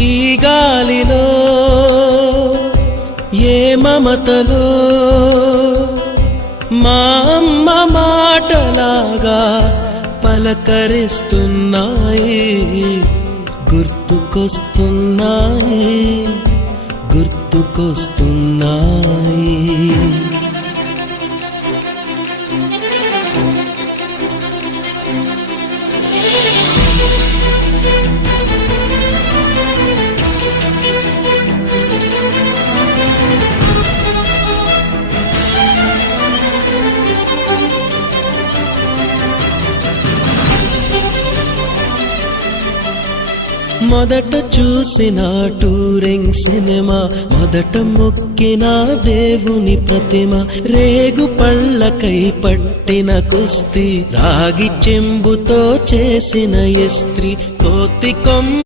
ఈ గాలిలో ఏ మమతలో మా అమ్మ మాటలాగా పలకరిస్తున్నాయి, గుర్తుకొస్తున్నాయి, గుర్తుకొస్తున్నాయి. మొదట చూసిన టూరింగ్ సినిమా, మొదట మొక్కిన దేవుని ప్రతిమ, రేగు పళ్ళకై పట్టిన కుస్తీ, రాగి చెంబుతో చేసిన ఇస్త్రీ, కోతి కొమ్మ